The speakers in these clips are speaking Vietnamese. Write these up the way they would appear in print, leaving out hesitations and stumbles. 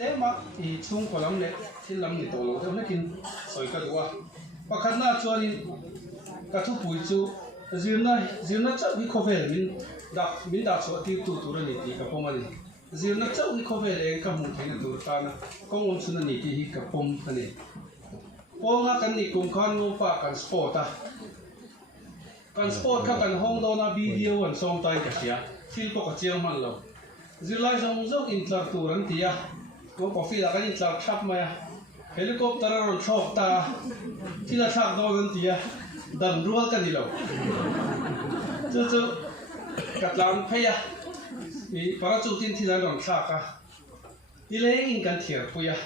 thế mà thì chung có lắm đấy thì lắm thì tổ lỗ theo nó kinh soi cả đua và khát na cho nên cả thu bụi chú riêng nó chắc cái cover mình đặt số tiêu tụ ra thì cả phong này riêng nó chắc cái cover này cả một cái tụ ta na công ông xuân này thì cả phong này phong á cái này cũng còn một vài cái sport à cái sport các cái hong đó na video and song tay cả kia phim có chiang man lo riêng lại trong intlar tụ ran thì có coffee là cái intlar chắp mà helicopter rồi chọc ta thì là chắp đó ran thì đầm ruột cái gì đâu chứ cắt làm phải à vì para chú tin thì là làm sao cả đi lấy in cái thiệt phải à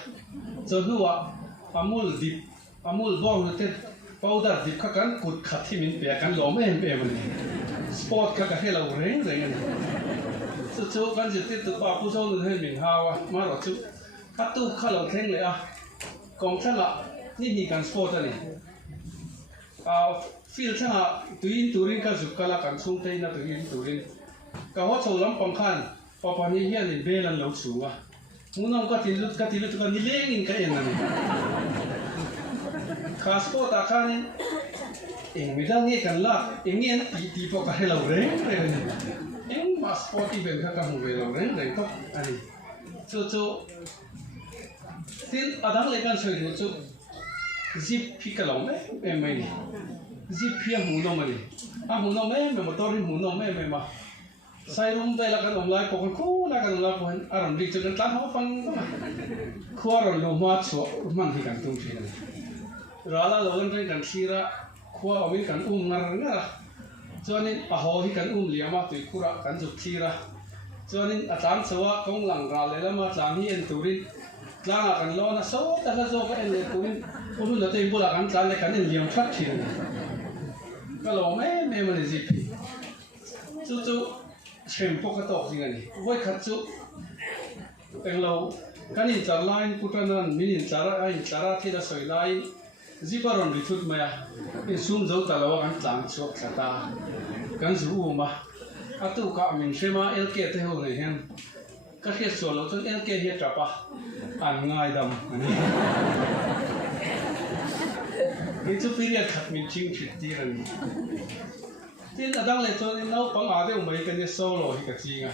cho nó amul bong nó tên powder dip các cái cột khát thì mình bẻ cái lỗ em bẻ mình sport các cái hay là rèn này chứ cái gì thì tụi bà phụ cho nó hay mình hao à mà rồi chứ cắt tu khá là khéngเลยà còn chắc làนี่การ sport นี่feel ช่างตุรินก็จุกกะละกันช่วงเทน่ะตุรินก็หัวโฉลำปังคันปอปานี่เฮียนี่เบลันเหลาสูงอ่ะมุนองก็ติลุตุกันนี่เลี้ยงอินกันเองนั่นนี่คาสปอร์ตอาคารนี่เองไม่ได้เงี้ยกันละเองเงี้ยตีพอกันให้เราเร่งเลยนี่เองมาสปอร์ตที่เป็นข้ากับหูเราเร่งต้องอันนี้จู่ที่อาดังเล็กกันช่วยดูจู่ziпพิกะลงไหมไม่นี่ziпพิหูน้องมันนี่หูน้องไม่มาตัวนี้หูน้องไม่มาใส่ลงไปแล้วกันอมไล่ปกันคู่แล้วกันอมไล่ปกันอารมณ์ดีจนตั้งหัวฟังก็มาคู่อารมณ์ลงมาชัวมันที่กันตรงที่นั่นร้านเราเล่นกันชีระคู่เอามีกันงานนั่นละจนนี้อาหอที่กันเลี้ยงมาตุยคู่ระกันจุดชีระจนนี้อาจารย์สวะกงหลังร้านเลยแล้วมาจางที่เอ็นตุรินหลังกันล้อนะโซ่แต่ละโซ่ก็เอ็นเลยตุรินคนนู้นเราเต็มบุหรี่กันจานเลยกันเอ็นเลี้ยงชัดทีนึงก็ลองไม่มันเลยสิพี่จู่เชื่อมพวกกระตอกจริงไงไว้ขัดจู่เอ็งเรากันอินจาร์ไลน์พุทธนันมินอินจาระที่เราสวยไลน์จีบารอนริทุดมาอินซุ่มเจ้าตะลาวกันจางชกชะตากันสู้มาอัตุกะมินเชมาเอลเกตเทหูเนี่ยเห็นก็แค่ส่วนเราต้องเอลเกตเฮียจับปะอ่านง่ายดำนี่จู่ปีเรียขัดมินชิงผิดที่นั่นที่อาดังเลยตอนนี้เราปังอาเดียวไม่กันจะโซโล่ที่กับจริงอ่ะ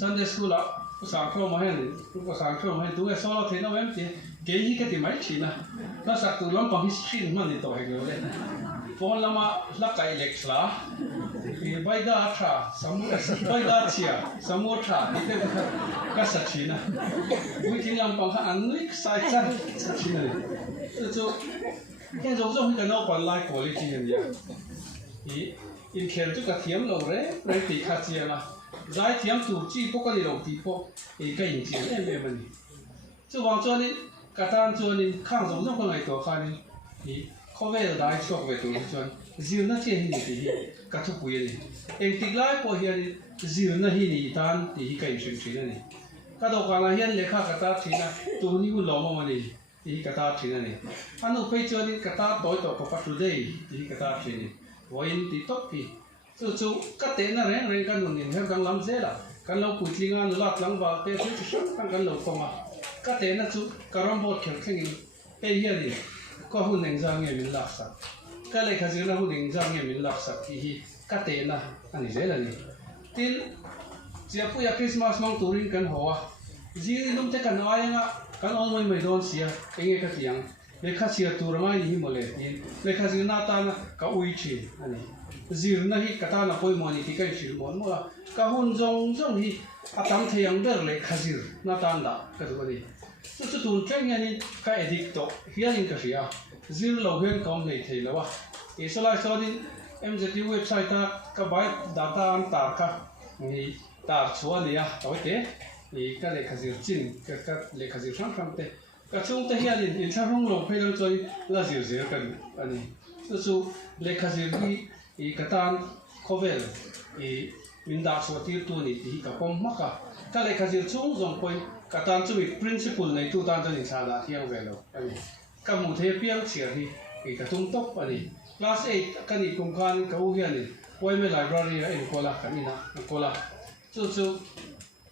ซันเดย์สกูลละภาษาอังกฤษมาให้ภาษาอังกฤษมาให้ตัวโซโล่เทนเอาไว้ที่เกี่ยที่กันที่ไม่ชินนะน่าสักตัวล้อมปังฮิสตรีมันนี่ตัวเองเลยฟอนละมาลักไก่เล็กสลาใบดาชาสมุทรใบดาเชียสมุทรนี่เป็นก็สักชินนะวิธีล้อมปังอันนี้ใส่ใจสักชินเลยจู่แค่เราต้องให้กันเอาคนไล่คนเลยจริงๆเนี่ยอินเขียนจุกกระเทียมเราเลยตีขาเจียนะใจเทียมถูกจีพวกกันเราตีพวกก็อินเขียนไม่มันจู่วางจวนนี้กระตานจวนนี้ข้างสมต้องคนไหนตัวข้านี้เขาเวลได้ชกเวตัวจวนจีนนั่นเชียนี่ตีกระทุกปุยนี่ติดไล่พวกเฮียนี่จีนนั่นที่นี่ตานตีก็อินเชียนนี่กระดกอะไรเฮียนเลขากระตาทีนะตัวนี้ก็ล้อมมันนี่ตีกระตาทีนั่นนี่อันนู้นไปจวนนี้กระตาตัวก็ปัจจุบันตีกระตาทีนี่วันที่ตกที่จู่ก็เต้นอะไรกันนู่นนี่เห็นกันลำเสียละกันเราคุยลิงานลักลังว่าเป็นสิ่งที่กันเราคงอ่ะก็เต้นนะจู่การรำบทแข่งขันเป็นเฮียดีก็หุ่นหนึ่งจางเงี้ยมินลักสักก็เลยข้าศึกนะหุ่นหนึ่งจางเงี้ยมินลักสักที่ก็เต้นนะอันนี้เจ๋งเลยที่เจ้าผู้ยาคริสต์มาสมังตูรินกันหัวจีนนุ่มเจ้ากันน้อยงะกันออนไม่โดนเสียเองก็เถียงเลขาเสียตัวไม่หิมเลยเลขาสินาตานะก็อุ้ยชีอันนี้จีนนะฮิกตานะป่วยมันที่ก็ชิลมันมั่วก็หุ่นจงฮิอาตังเทียงเดอร์เลขาจีนาตานะก็ตัวนี้จู่ตุนเจ้าเงี้ยนี่ก็เอดิกโตเฮียนี่ก็เสียจีนเราเห็นคำเลยทีแล้ววะอีสลายสวัสดีMZT เว็บไซต์ก็ใบดาต้าอันตาค่ะนี่ตาชัวเนี่ยตัวเต้นี่ก็เลขาจีจีนก็เลขาจีช่างคำเต้ก็ช่วงที่เฮียนี่อินชารุ่งลงไปแล้วจอยลาเสียกันอันนี้จู่เลขาจีที่กระตานโคเวลมินดาสวัสดีตัวนี้ที่กับผมมากก็เลขาจีช่วงส่งไปกระตานจะมี principle ในตัวตานจะนิชาดาที่เอาไว้แล้วอันนี้ก็มุเทเปียงเสียที่กระตุ้งตบอันนี้ class 8กันอีกกลุ่มการกับอุเฮียนี่ไว้ไม่ library เอ็นโคลากันนี่นะโคลาจู่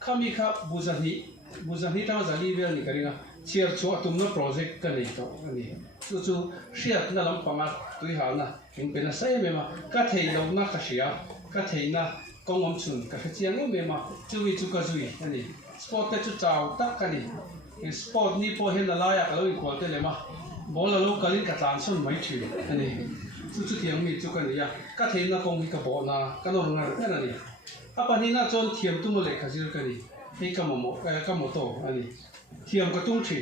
ข้ามีข้าบูชาที่ bukan kita jadi level ni kerana share cua tumno project kan itu ni tu share dalam pangat tu hal na yang pernah saya memang kathei lo na kasia kathei na kong om chun kathei yang memang cui ni sport tu jauh tak kan ni sport ni po hen layak kalau ikut tu lemah bola lo kali katan sun mai cui ni tu tiang mi tu kan ya kathei na kong ka bo na kan orang kan ni apa ni na John tiang tu mulai kasih kan niนี่ก็หมดโตอันนี้เทียมก็ตุ้งฉี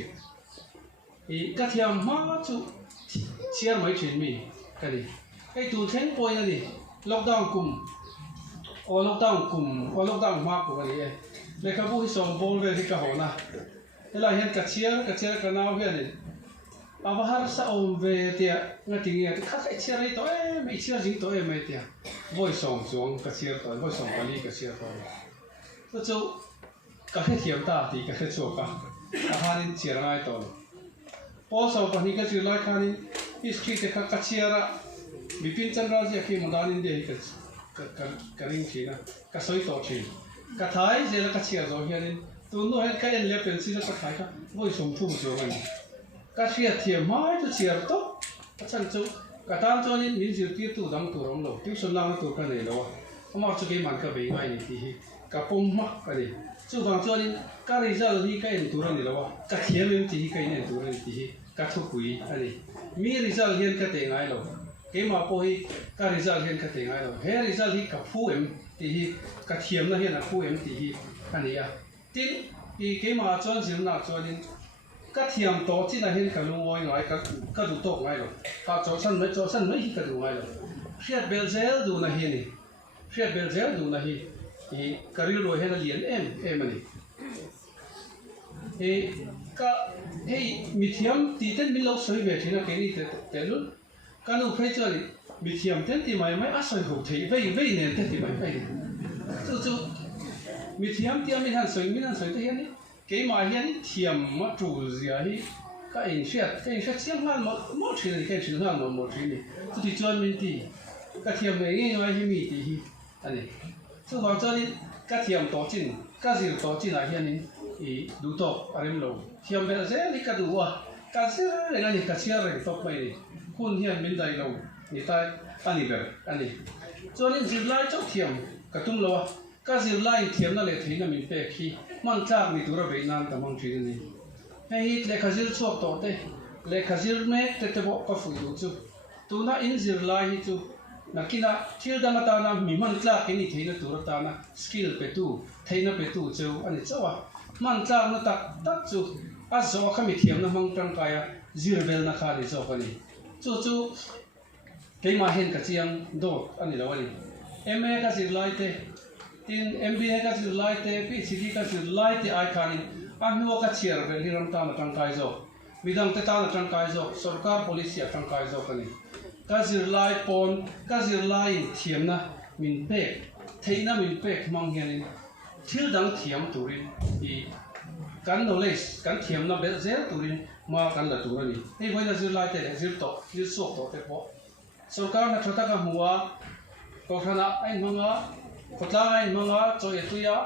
อีก็เทียมมาจุเชียร์ไม่ถึงมีกันนี่ไอ้ตัวเทนปอยนั่นนี่ล็อกดาวน์กลุ่มล็อกดาวน์มากกว่านี้เลยครับผู้ที่ส่งบอลเวทีก็หัวนะเวลาเห็นกัดเชียร์กันเอาเพื่อนนี่เอาว่าหาสาวเวทีงั้นทีนี้ข้าไอ้เชียร์ไอ้ตัวไม่เชียร์จริงตัวไม่เดียวบ่อยส่งจวงกัดเชียร์ตัวบ่อยส่งกันนี่กัดเชียร์ตัวแล้วจู่ก็แค่เทียมตาตีก็แค่โชว์กันอาหารนี่เชียร์ง่ายตัวพอสอบวันนี้ก็จะไล่คันนี้ฮิสตรีเด็กก็เชียร์บิปินจันทร์จะขี้มันดานินเดียก็ริงชีนะก็สวยต่อชีก็ท้ายเจแล้วก็เชียร์โจเฮียนี่ตัวนู้นเห็นก็ยังเลี้ยเป็นสิ่งก็ท้ายก็ไม่สมทุ่มโจกันก็เชียร์เทียมไม่จะเชียร์ตัวก็ฉันจู่ก็ตามตัวนี้มีสิ่งที่ตัวดังตัวร้องหลบที่ส่วนล่างตัวกันเลยแล้วเพราะว่าจุดนี้มันก็เป็นไงนี่ที่ก็ปุ่มมากกันเลยจู่บางตัวนี้ก็ริซาที่ก็ยังตัวนี้แล้วก็เทียมยังที่ก็ยังตัวนี้ที่ก็ทุกคุยอันนี้มีริซาเห็นก็เต็งไงแล้วเกี่ยมาพอให้ก็ริซาเห็นก็เต็งไงแล้วเฮ้ริซาที่ก็ผู้เอ็มที่ก็เทียมนั่นเห็นนะผู้เอ็มที่อันนี้อ่ะที่เกี่ยมาจวนสิบนัดจวนนี้ก็เทียมโตที่นั่นเห็นก็รู้ว่าไงก็ดูโตไงแล้วก็จวนสั้นไม่ก็ดูไงแล้วเชียร์เบลเซลดูนะเห็นนี่เชียร์เบลเซลดูนะเห็นอีก็รู้ว่าเห็นเรียนเอ็มนี่ก็มีเทียมตีเต้นมีเราสวยแบบที่นั่นแค่นี้แต่รู้การอุปถัมภ์มีเทียมเต้นที่ไม่อาศัยหัวใจไม่เนี่ยเต้นที่ไม่จู่มีเทียมที่ไม่ทันสวยที่เห็นนี่แค่มาเห็นเทียมมาจูเสียที่ก็อินเชียเสียงงานหมดที่นี่แค่เสียงงานหมดที่นี่จู่ที่จวนมีที่ก็เทียมเองยังไงที่มีที่อันนี้จู่บางจวนนี่ก็เทียมต่อจินก็สิ่งต่อจินอะไรเห็นนี่ดูโตอะไรไม่รู้เทียมเป็นอะไรนี่ก็ดูว่าก็เสียอะไรนี่ก็เสียอะไรต่อไปนี่คุณเห็นเป็นได้เรานี่ตายอันนี้แบบอันนี้จวนนี้สิบไล่เจ้าเทียมก็ตุ้มเราก็สิบไล่เทียมนั่นแหละที่นั่นมีเป๊กที่มันจากมีตัวเราไปนั่นแต่บางทีนี่ให้เลขาสิบชอบต่อเต้เลขาสิบเมตแต่บอกก็ฝึกดูจู่ตัวน่ะอินสิบไล่จู่นักกินอ่ะที่เราตั้งตานะมีมันจากแค่นี้ที่นั่นตัวเราตานะสกิลไปตู้ที่นั่นไปตู้จู่อันนี้เจ้าว่ามันจากนั่นตักจู่อาจจะว่าเขามีเทียมนะมังจังกายอ่ะซีร์เบลนะขาดิเจ้าคนนี้จู่เกี่ยมาเห็นกับเชียงโดดอันนี้แล้ววันนี้ MA ก็สิไล่เต้ทีน MBA ก็สิไล่เต้ PhD ก็สิไล่เต้ไอคานี่อันนี้ว่าก็เชียร์เบลที่รำตามาจังกายเจ้าวิธีต่างๆจังกายเจ้าสุรการ policy จังกายเจ้าคนนี้ก็สิไล่ปนก็สิไล่เทียมนะมินเป็กที่นั่นมินเป็กมังเห็นนี่ที่ดังเทียมตัวนี้อีกันโนเลสกันเทียมนะเบลเซลตัวนี้มากันละตัวนี้ไอ้พวกนั้นสิไล่เต้สิโตสิสวกโตเต้พอสุรการนักชดกันหัวก็ขณะไอ้มังอ่ะคนละไอ้มังอ่ะจอยตุยอ่ะ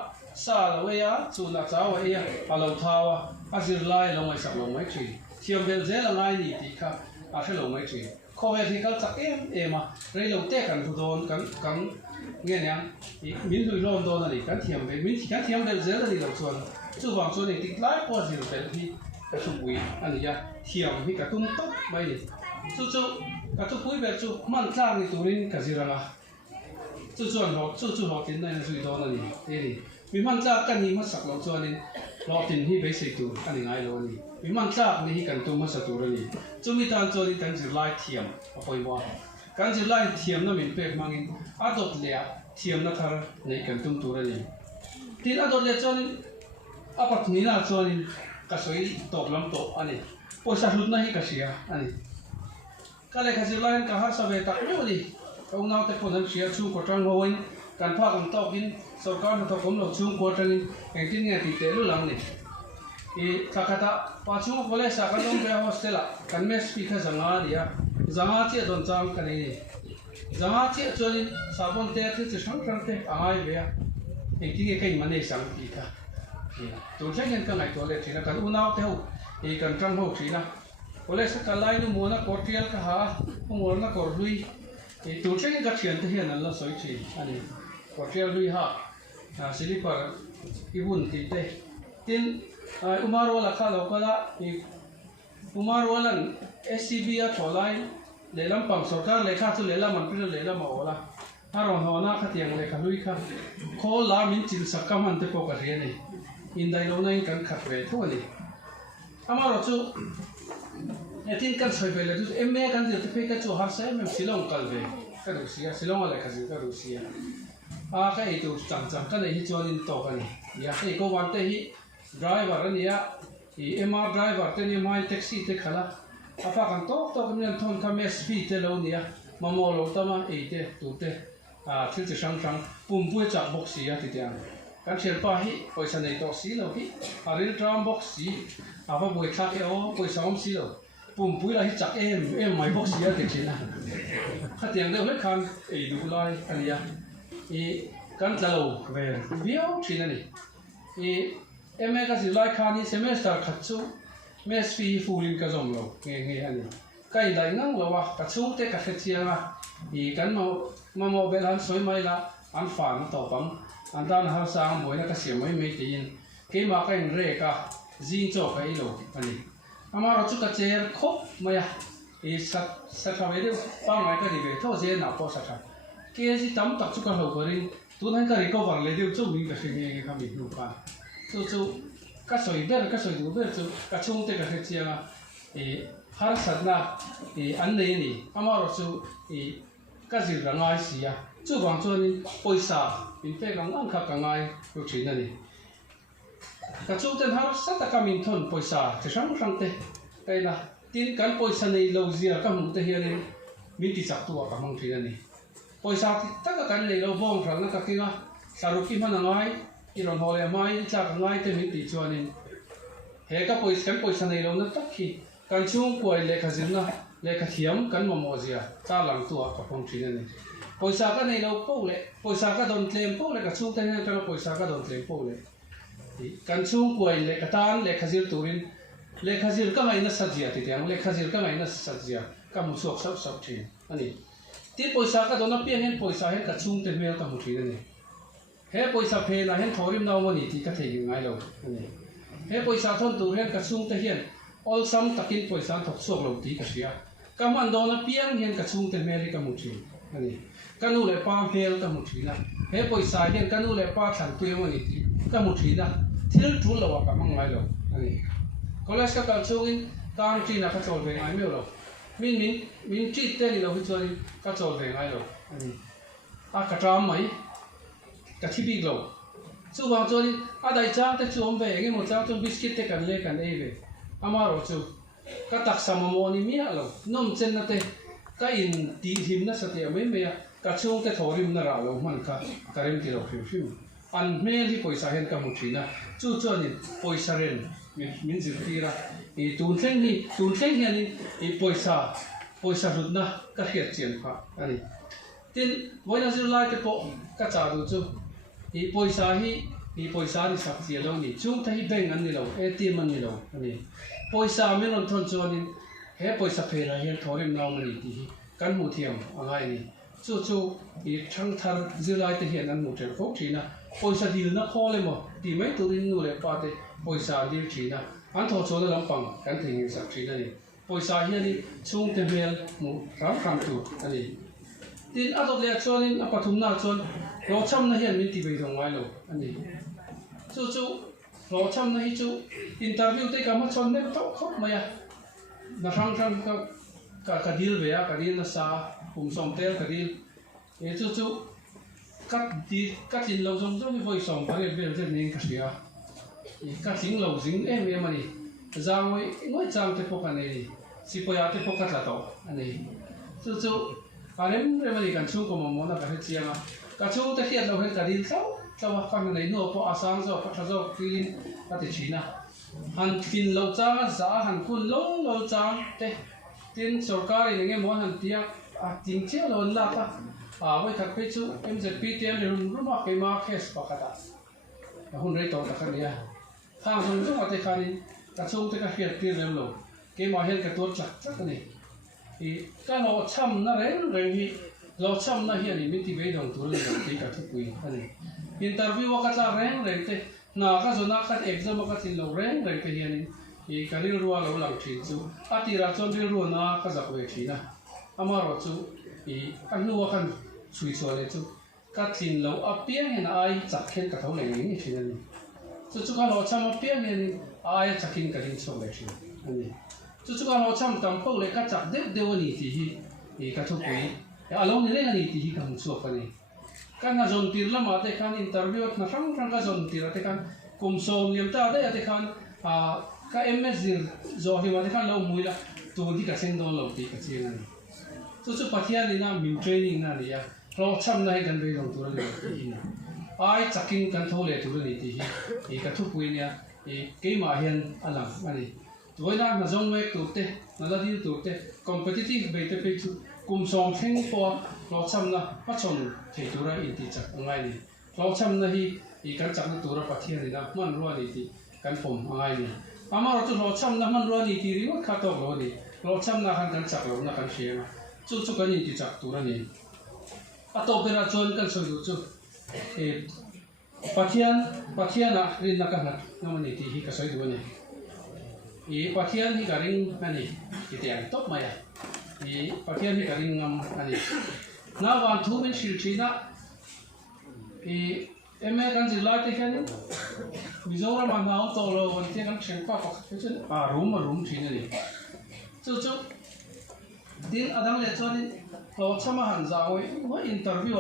ซาลวยอ่ะจูนักสาวไอ้อ่ะอาลูท้าวอ่ะอาสิไล่ลงไม่สักลงไม่ทีเทียมเบลเซลง่ายนี่ที่ค่ะอาให้ลงไม่ทีข้อเวทีเขาจักมาเรื่องเตะกันทุกโดนกันเงี้ยเนี่ยมินดูโดนโดนอะไรกันเทียมเบลมินที่กันเทียมเบลเซลอะไรเราส่วนจู่บางส่วนนี่ติดไล่พอสิเบลที่กระชุบวีอันนี้จะเทียมที่กระตุ้นต๊อกไม่ดิจู่กระตุ้นคุยแบบจู่มันจ้างในตัวนี้กระสิรังอ่ะจู่หลอกตินในสุดโดนอะไรนี่มีมันจ้างกันนี่มาสักเราส่วนนี้หลอกตินที่ไปสิตัวอันนี้ไงเรานี่มีมันจ้างนี่กันตัวมาสักตัวนี้จู่มีตอนส่วนนี้กันสิไล่เทียมเอาไปว่ากันสิไล่เทียมนั่นเป็นเป็ดมังอินอาดดเลียเทียมนั่นทาร์ในกันตัวนี้ที่อาดดเลียส่วนนี้อาปักนี่นะส่วนนี้ก็สวยตกลำตกอันนี้โอ้สรุปนั่นก็เสียอันนี้ก็เลยก็สิไล่กันหาสเวตักอยู่นี่ก็เอาแต่คนนั้นเสียชูกดจังหัวอินการพากันตอกกินสุรการตอกผมเราชูกดจังอินเองที่เนี่ยติดเตะรู้หลังนี่ถ้าคาถาปัจจุบันคนเลยสักการลงไปโฮสเทลกันเมสปีกจังหวะเดียจังหวะที่โดนจังกันนี่จังหวะที่จนสาบานเตะที่จะช่างเตะอะไรเบียเองที่เนี่ยใครมันเนี่ยสังกีตา tụi chắc nhân cái này tụi lệ thì là cái u nào theo thì cần trăng hậu thì là có lẽ sẽ cái lại nó muốn nó có tiền cái hả không muốn nó có lui thì tụi chắc nhân cái tiền thì hiện là soi chỉ anh ấy có tiền lui ha xử lý qua cái vốn thì thế tin umaro là khá lâu cả thì umaro là SCB thổi lại để làm bằng sổ các lấy khác cho lấy làm mình lấy làm màu là rồi họ na khát tiếng lấy khát lui khát khó là mình chỉ sắc cam anh tới có cái gì này in đây lâu nay cần khát về thôi này rồi chú tin cần soi về là chú em mẹ cần gì thì phải chú học xem em xí lòng cần về cái đồ xí xí lòng là cái gì cái đồ xí cái itu chẳng cái này cho nên to cái này cái có vấn đề hi driver này thì em driver tên em mai taxi thế khá là apa kan to cái mình thôn cam SP thế lâu này mà mua lâu tama thế tụt thế thiếu chỉ sang bùm bùi chặt box xí thì tiếng kan chèn pa hi paisa này to xí lâu hi rin drum box xí apa bùi khác cái paisa om xí lâu bùm bùi là hi chặt em mai box xí thì chỉ là khát tiếng đâu hết kan đủ lại anh kan lâu về biểu chỉ này em cái gì lại khani semester khát chú mes phi fulin ka zom lo nghe anh cái đại ngang lo ka chu te ka khet chiang kan mo bel han soi mai la an fan to pam an dan ha sang moi na ka sia mai me tin ke ma ka in re ka jin cho kai lo ani amaro chu ka cher khop maya sa ka ve de pa mai ka ri ve tho je na po sa ka ke ji tam tak chu ka ho ko rin tu nan ka ri ko wang le de chu mi ka nge ka mi lu pa chu các sợi đỡ các sợi đủ đỡ chú các chung tế các cái chiang har sát na anh này nè amaro chú các gì là ngay xí chú bằng cho nên paisa mình phải làm ăn khác cái ngay rồi chuyện này các chung tế har sát ta cái mình thôn paisa thì sáng tế cái là tin cái paisa này lâu gì các mục tế hiện này mình chỉ chắc tua các mong chuyện này paisa thì tất cả cái này lâu vong rằng các cái saruki mà ngay iron hole mai chak ngai te mi ti chuanin he ka poisa nei lo na tak hi kan chung koi le kha zin na le kha thiam kan mo zia ta lang tu ka phong thin ni poisa ka nei lo po le poisa ka don tlem po le ka chung te ne ka poisa ka don tlem po le kan chung koi le ka tan le kha zir turin le kha zir ka ngai na sajia ti tiang le kha zir ka ngai na sajia ka mu suak sap sap thin ani ti poisa ka don na pian hen poisa hen ka chung te mel ka mu thin ni he paisa phe na hen thorim naw mani ti ka thei ngai lo ani he paisa thon tu hen ka chung te hian all sam takin paisa thok suak lo ti ka sia kaman do na piang hian ka chung te meli ka mu thi ani kanu le pa mel ka mu thi na he paisa hian kanu le pa than tu mani ti ka mu thi na thil thu lo ka mang ngai lo ani college ka kal chungin tang chi na ka chol ve ngai me lo min chi te ni lo hi choi ka chol ve ngai lo ani ka tram mai cái thiết bị lâu, chú bảo cho đi, đại trang tới chú ông về cái một trang cho biscuit tới cần lấy cần ấy về, amaro chú, cái đặc sản mà ni mía lâu, nôm chân nó tới, cái in tì him nó sẽ tới mấy mấy, cái chú tới thổi him nó ra lâu, mình cái em thì lâu phim, anh mấy thì पैसा hiện cả một chuyện na, chú cho nên पैसा hiện, mình giữ đi ra, thì tuần sinh hiện thì पैसा rút na, cái hiện tiền pha, anh, tin với nó giữ lại cái bộ, cái trả được chú. Thì paisa ni sak chia lo ni chung thai bank an ni lo ATM an ni lo ani paisa men on thon chuan he paisa phe la hian thorim naw mani ti kan mu thiam angai ni chu i thang thar zilai te hian an mu tel khok thina paisa dil na khole mo ti mai tu rin nu le pa te paisa dil thina an tho chu la lampang kan thing sak thina ni paisa hian ni chung te mel mu ram tu ani tin adop le chuan a pathum na chuan lo cham na hian min ti bei dong ai lo ani chu lo cham na hi chu interview te ka ma chon ne to khop maya na rang ka deal ve ka deal na sa som tel ka deal e chu cắt tin lo som trong voi som ka le vel ning ka sia cắt tin lo jing em ani za ngoi cham te pok ani si poya te pok ka to ani chu arem remani kan chu ko mo na ka he chianga ka chu te hiat lo he ka dil tlaw ka nei no po asang zo pa zo filin ka ti china han fin lo cha za han kun lo cha te tin sarkari nge mo han tia ting che lo la ta với các cái chú MZP tiền thì luôn luôn mà cái mà cash bạc cả hun rate to ta cái này hàng dùng rất là tệ khá đi cả chung tệ các hiện tiền lên lầu cái mà hiện cái tuột chặt chắc này thì cái lò chăm nó rèn thì lò chăm nó hiện thì mình thì về đồng tuổi lên thì cả thuốc quỷ này interview các la rèn thì na các zona các exam các tin lầu rèn thì hiện thì cái riêng rùa lầu làm chuyện chú ati ra chọn riêng rùa na các giặc về chuyện na amaro chú thì anh lùa khăn suy xua này chú các tin lầu áp biếng hiện ai chắc hiện cả thấu này những chuyện này chú cái lò chăm áp biếng hiện ai chắc hiện cả những số về chuyện này chú cái lò chăm tầm bao lấy các chắc đẹp đều như thì các thuốc quỷ along ni lên thì kam chuộc cái này kan na zon tir lama te kan interview na rang rang ka zon tir te kan kum som liam ta te kan ka ms zo hi ma te kan lo mui la tu di ka sen don lo ti ka chi na ni chu pathia ni na min training na ni ya lo cham na hi kan be rong tu le ti na ai chaking kan tho le tu le ti hi ka thu pui nia ke ma hian alam ani toina na zong we tu te na la di tu te competitive be te pe chu cùng song thing po lo cham na pa chon thei tura in ti chak angai ni lo cham na hi I kan chak na tura pathia ni na man ro ni ti kan pom angai ni ama ro chu lo cham na man ro ni ti ri wa kha to ro ni lo cham na kan chak lo na kan she na chu kan in ti chak tura ni a to pera chon kan soi du chu pathian na rin na kan na man ni ti hi ka soi du ni pathian hi ka ring ani ti te an top maya pathian hi karing ngam ani na wan thu min shil china eme kan zilai te kan mizoram ma naw to lo wan te kan chen pa ka chen room china ni chu din adang le choni lo chama han zawoi mo interview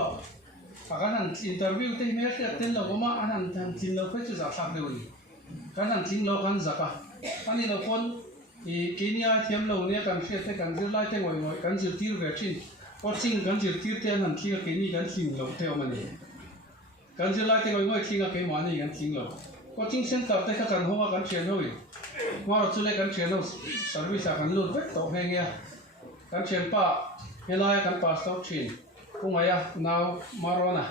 kan han interview te me te ten lo ma han tin lo pe chu za thak le ni kan han tin lo kan zaka ani lo kon Kenya thiam lo ne kan hriat te kan zir lai te ngoi kan zir tir ve thin coaching kan zir tir te han thia Kenya kan thing lo te omani kan zir lai te ngoi thinga ke ma ni kan thing lo coaching center te kha kan hoa kan thian hoi ma chu le kan thian ho service kan lut vek to heng ya kan thian pa helai kan pass to thin kungaya now marona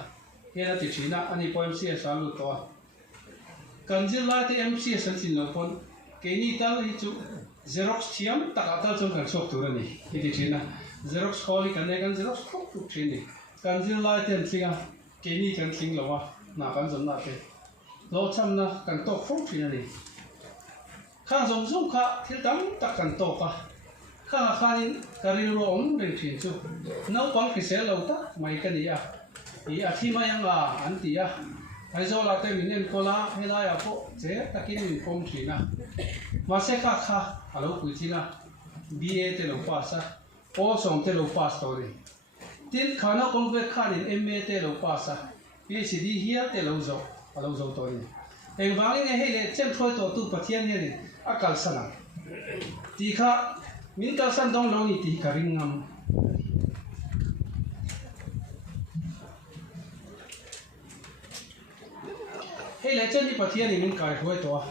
hena ti thina ani poem cs salu to kan zir lai te mcs an thin lo kon Kenya tal hi chu Xerox thiam takatal chon kan sok tur ani ti thina Xerox kholi kan ne kan Xerox khop tu thini kan zir lai ten thinga Kenya kan thing lo wa na kan zon na te lo cham na kan to khop thina ni kha zong zong kha thil tam tak kan to ka khanin karil ro om ren thin chu nau pang ki se lo ta mai kan ya athi ma yang an ti ya ai zo la te minen kola helai a po che takin min kom thina ma se kha alo pui thina ba te lo pass o som te lo pass to ri tin khana kong ve khanin ma te lo pass phd hia te lo zo alo zo to ri eng wang ne he le chen thoi to tu pathian ne akal sana ti kha min kal san dong lo ni ti ka ring ngam hey le chen ni pathian ni min kai hoi to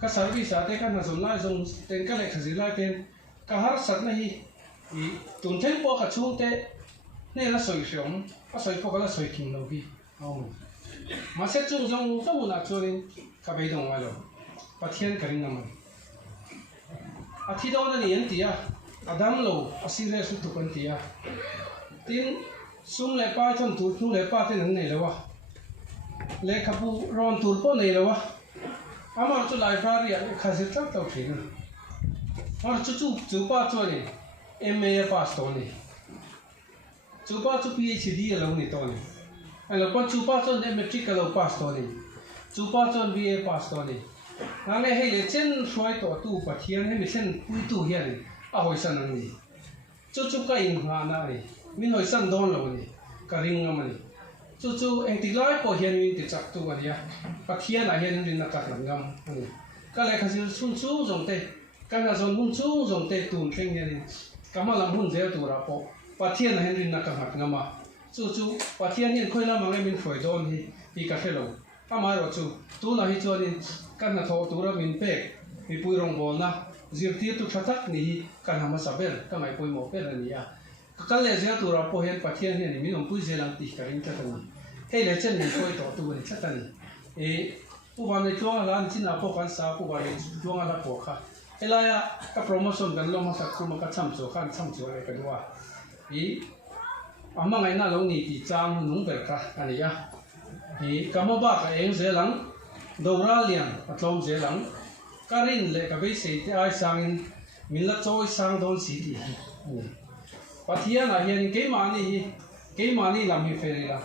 ka service ate kan na zon lai zong ten ka le khazi lai ten ka har sat na hi tun theng po ka chung te ne la soi xiong ka soi po ka la soi king lo hi ma se chung zong ka bu na churin ka be dong wa lo pathian ka ring ngam a thi do na ni an tia adam lo asire su tu kan tia tin sum le pa chon tu tu le pa te nang nei lo wa le khapu ron tur po nei lo wa ama chu library a khazir tak to thina ma chu pa chu ni ma pass to ni chu pa chu phd lo ni to ni alo pa chu pa chu metric lo pass to ni chu pa chu ba pass to ni nang le he le chen hroi to tu pathian he mi sen pui tu hian a hoi san ang ni chu ka in ha na ni min hoi san don lo ni ka ring ngam ni chu eng ti lai po hian min ti chak tuania pathian a hian rin na ka ngam ani ka le khasil chun chu jong te ka na zon hun chu jong te tun thleng hian kama lam hun zel tu ra po pathian a hian rin na ka mat ngama chu pathian hian khoi la mang min foi don hi ka phelo ama ro chu tu na hi chuan kan na tho tu ra min pe mi pui rong bol na zir ti tu thatak ni kan hama sabel ka mai pui mo pe ani a ka le zel tu ra po hian pathian hian min om pui zelang ti ka ring ta ni hey le chen ni khoi to tu ni chatani ผู้วันในช่วงร้านที่น่าพบกันสาวผู้วันในช่วงอะไรพวกค่ะเอลายะกับโปรโมชั่นกันลงมาสักครู่มันก็ช่ำโซ่ขันช่ำโซ่อะไรกันว่าอีอามาไงน่าลงนี่ตีจางนุ่งเปิดค่ะอันนี้อ่ะอีกำมาบ้ากับเองเสียหลังดาวราเลียนอัตลมเสียหลังการินเล็กกับไปเสียที่ไอ้สังมิลละโจ้สังโดนสีดีปัทยาน่ะเห็นเกี่ยมานี่ลำมีเฟรล่ะ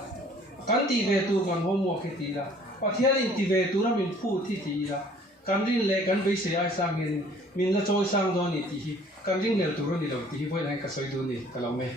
กันตีเวตูกันหัวมัวคิดตีละปัทยานี่ตีเวตูนั้นมีผู้ที่ตีละกันรินเล็กกันไปเสียไอ้สังเห็นมิลละโจ้สังโดนนี่ตีกันรินเล็กตูรนี่เราตีไว้ให้กับสวยดูนี่ก็เราไม่